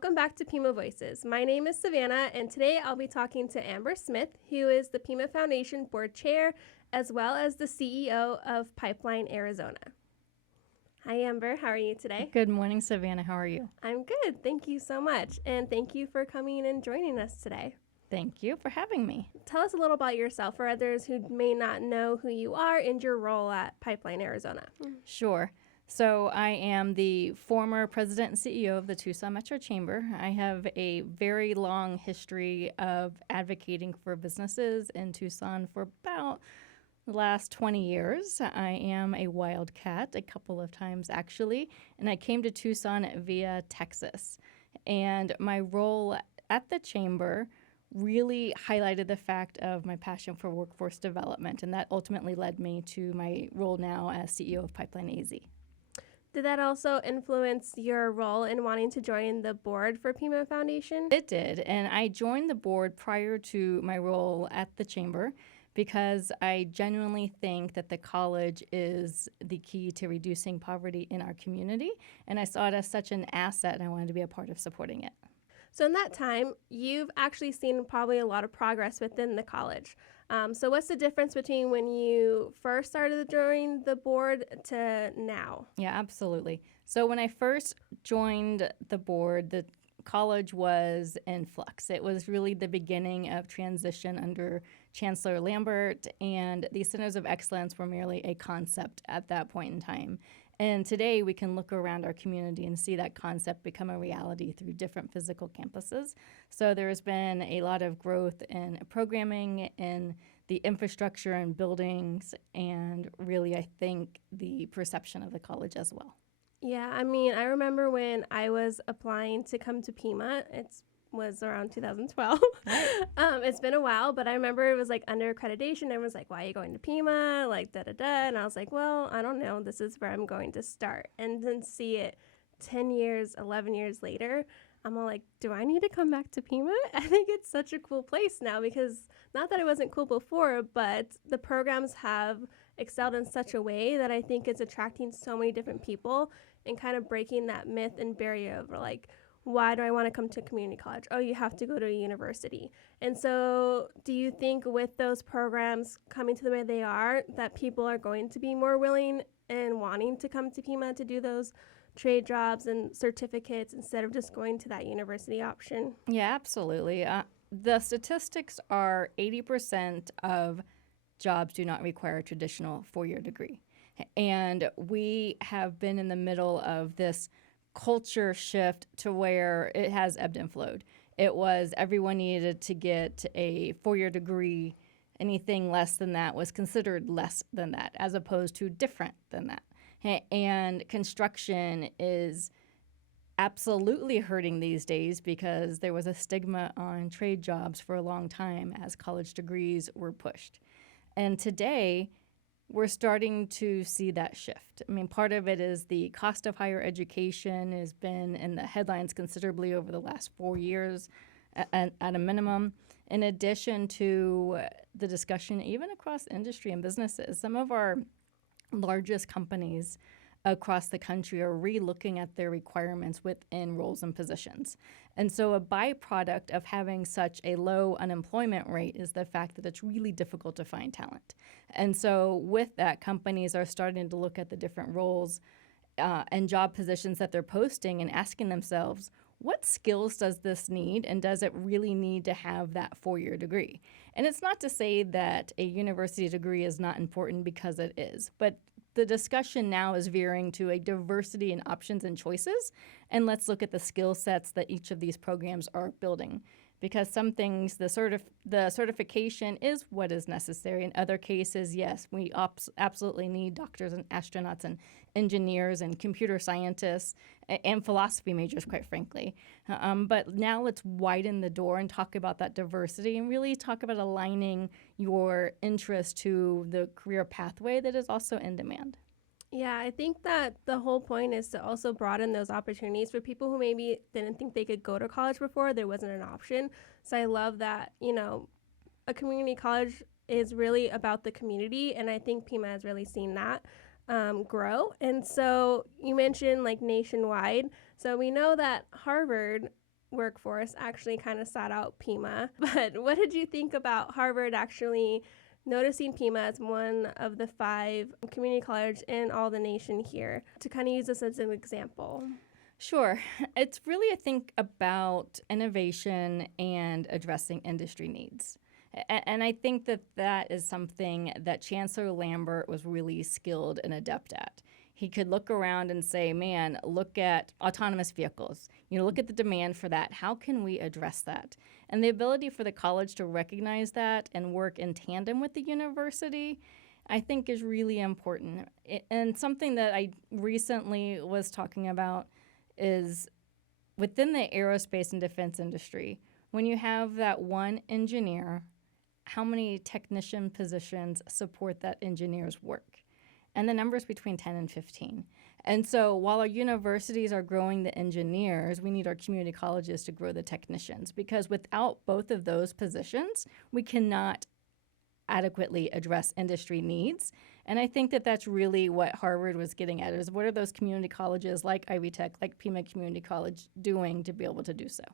welcome back to Pima Voices. My name is Savannah, and today I'll be talking to Amber Smith, who is the Pima Foundation Board Chair, as well as the CEO of Pipeline Arizona. Hi, Amber. How are you today? Good morning, Savannah. How are you? I'm good. Thank you so much, and thank you for coming and joining us today. Thank you for having me. Tell us a little about yourself for others who may not know who you are and your role at Pipeline Arizona. Sure. So I am the former president and CEO of the Tucson Metro Chamber. I have a very long history of advocating for businesses in Tucson for about the last 20 years. I am a wildcat a couple of times, actually, and I came to Tucson via Texas. And my role at the chamber really highlighted the fact of my passion for workforce development, and that ultimately led me to my role now as CEO of Pipeline AZ. Did that also influence your role in wanting to join the board for Pima Foundation? It did, and I joined the board prior to my role at the chamber because I genuinely think that the college is the key to reducing poverty in our community, and I saw it as such an asset, and I wanted to be a part of supporting it. So in that time, you've actually seen probably a lot of progress within the college. So what's the difference between when you first started to join the board to now? Yeah, absolutely. So when I first joined the board, the college was in flux. It was really the beginning of transition under Chancellor Lambert, and the Centers of Excellence were merely a concept at that point in time. And today we can look around our community and see that concept become a reality through different physical campuses. So there's been a lot of growth in programming, in the infrastructure and buildings, and really I think the perception of the college as well. Yeah, I mean, I remember when I was applying to come to Pima, it was around 2012. It's been a while, but I remember it was like under accreditation. Everyone's like, why are you going to Pima? Like, da-da-da. And I was like, well, I don't know. This is where I'm going to start. And then see it 10 years, 11 years later, I'm all like, do I need to come back to Pima? I think it's such a cool place now because not that it wasn't cool before, but the programs have excelled in such a way that I think it's attracting so many different people and kind of breaking that myth and barrier of like, why do I want to come to community college? Oh, you have to go to a university. And so do you think with those programs coming to the way they are, that people are going to be more willing and wanting to come to Pima to do those trade jobs and certificates instead of just going to that university option? Yeah, absolutely. The statistics are 80% of jobs do not require a traditional four-year degree. And we have been in the middle of this culture shift to where it has ebbed and flowed. It was everyone needed to get a four-year degree. Anything less than that was considered less than that, as opposed to different than that. And construction is absolutely hurting these days because there was a stigma on trade jobs for a long time as college degrees were pushed. And today, we're starting to see that shift. I mean, part of it is the cost of higher education has been in the headlines considerably over the last 4 years at a minimum, in addition to the discussion even across industry and businesses. Some of our largest companies across the country are re-looking at their requirements within roles and positions. And so a byproduct of having such a low unemployment rate is the fact that it's really difficult to find talent. And so with that, companies are starting to look at the different roles and job positions that they're posting and asking themselves, what skills does this need, and does it really need to have that four-year degree? And it's not to say that a university degree is not important, because it is, but the discussion now is veering to a diversity in options and choices, and let's look at the skill sets that each of these programs are building. Because some things, the certification is what is necessary. In other cases, yes, we absolutely need doctors and astronauts and engineers and computer scientists and philosophy majors, quite frankly. But now let's widen the door and talk about that diversity and really talk about aligning your interest to the career pathway that is also in demand. Yeah, I think that the whole point is to also broaden those opportunities for people who maybe didn't think they could go to college before. There wasn't an option. So I love that, a community college is really about the community, and I think Pima has really seen that grow. And so you mentioned like nationwide. So we know that Harvard workforce actually kind of sought out Pima. But what did you think about Harvard actually noticing Pima as one of the 5 community colleges in all the nation here, to kind of use this as an example? Sure. It's really, I think, about innovation and addressing industry needs. And I think that that is something that Chancellor Lambert was really skilled and adept at. He could look around and say, man, look at autonomous vehicles. Look at the demand for that. How can we address that? And the ability for the college to recognize that and work in tandem with the university, I think, is really important. And something that I recently was talking about is within the aerospace and defense industry, when you have that one engineer, how many technician positions support that engineer's work? And the number is between 10 and 15. And so while our universities are growing the engineers, we need our community colleges to grow the technicians, because without both of those positions, we cannot adequately address industry needs. And I think that that's really what Harvard was getting at, is what are those community colleges like Ivy Tech, like Pima Community College doing to be able to do so?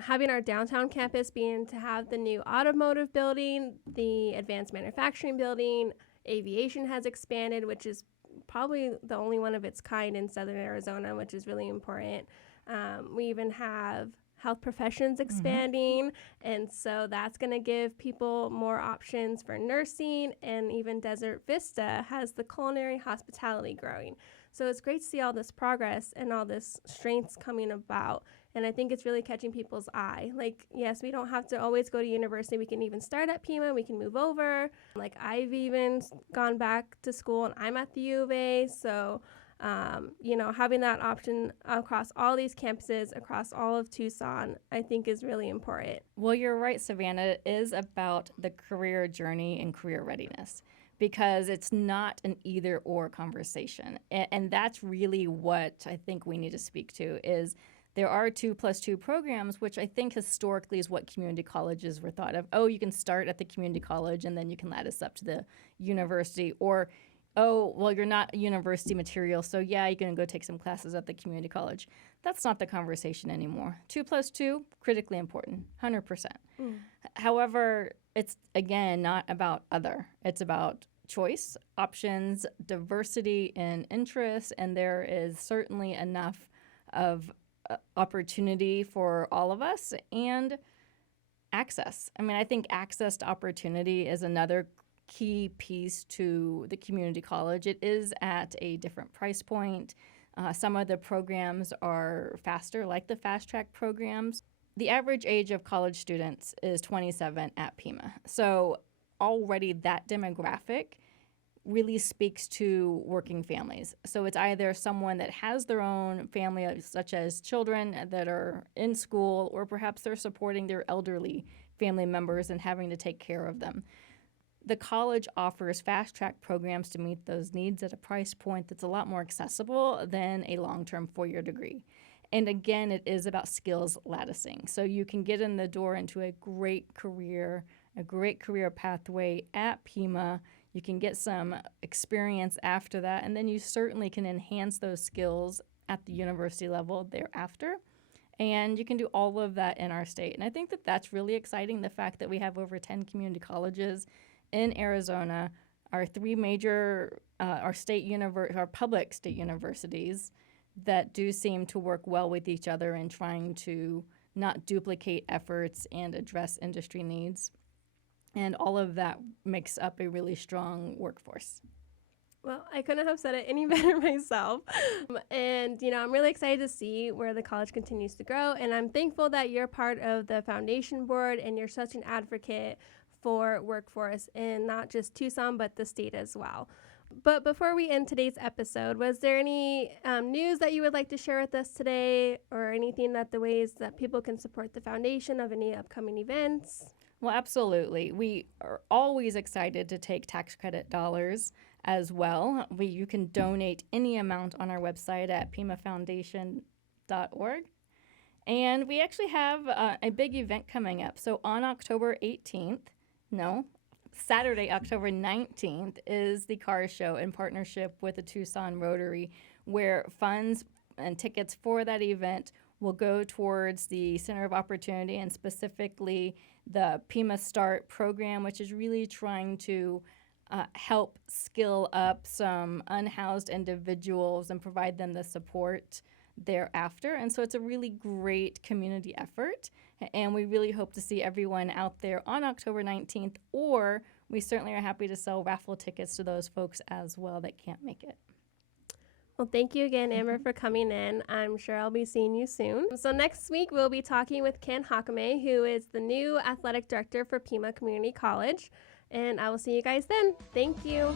Having our downtown campus being to have the new automotive building, the advanced manufacturing building, aviation has expanded, which is probably the only one of its kind in southern Arizona, which is really important. We even have health professions expanding, and so that's going to give people more options for nursing, and even Desert Vista has the culinary hospitality growing. So it's great to see all this progress and all this strengths coming about. And I think it's really catching people's eye. Like, yes, we don't have to always go to university. We can even start at Pima. We can move over. Like, I've even gone back to school, and I'm at the U of A. So, having that option across all these campuses, across all of Tucson, I think is really important. Well, you're right, Savannah. It is about the career journey and career readiness, because it's not an either-or conversation. And that's really what I think we need to speak to, is there are 2+2 programs, which I think historically is what community colleges were thought of. Oh, you can start at the community college and then you can lattice up to the university. Or, oh, well, you're not university material, so yeah, you're going to go take some classes at the community college. That's not the conversation anymore. 2+2, critically important, 100%. However, it's, again, not about other. It's about choice, options, diversity in interests, and there is certainly enough of opportunity for all of us, and access. I mean, I think access to opportunity is another key piece to the community college. It is at a different price point. Some of the programs are faster, like the fast track programs. The average age of college students is 27 at Pima. So already that demographic really speaks to working families. So it's either someone that has their own family, such as children that are in school, or perhaps they're supporting their elderly family members and having to take care of them. The college offers fast-track programs to meet those needs at a price point that's a lot more accessible than a long-term 4-year degree. And again, it is about skills latticing. So you can get in the door into a great career pathway at Pima. You can get some experience after that, and then you certainly can enhance those skills at the university level thereafter. And you can do all of that in our state. And I think that that's really exciting, the fact that we have over 10 community colleges in Arizona, our 3 major, our public state universities that do seem to work well with each other in trying to not duplicate efforts and address industry needs. And all of that makes up a really strong workforce. Well, I couldn't have said it any better myself. And, I'm really excited to see where the college continues to grow. And I'm thankful that you're part of the foundation board and you're such an advocate for workforce in not just Tucson, but the state as well. But before we end today's episode, was there any news that you would like to share with us today, or anything that the ways that people can support the foundation of any upcoming events? Well, absolutely. We are always excited to take tax credit dollars as well. You can donate any amount on our website at pimafoundation.org. And we actually have a big event coming up. So on Saturday, October 19th is the car show in partnership with the Tucson Rotary, where funds and tickets for that event will go towards the Center of Opportunity, and specifically the Pima Start program, which is really trying to help skill up some unhoused individuals and provide them the support thereafter. And so it's a really great community effort. And we really hope to see everyone out there on October 19th, or we certainly are happy to sell raffle tickets to those folks as well that can't make it. Well, thank you again, Amber, for coming in. I'm sure I'll be seeing you soon. So next week, we'll be talking with Ken Hakame, who is the new athletic director for Pima Community College. And I will see you guys then. Thank you.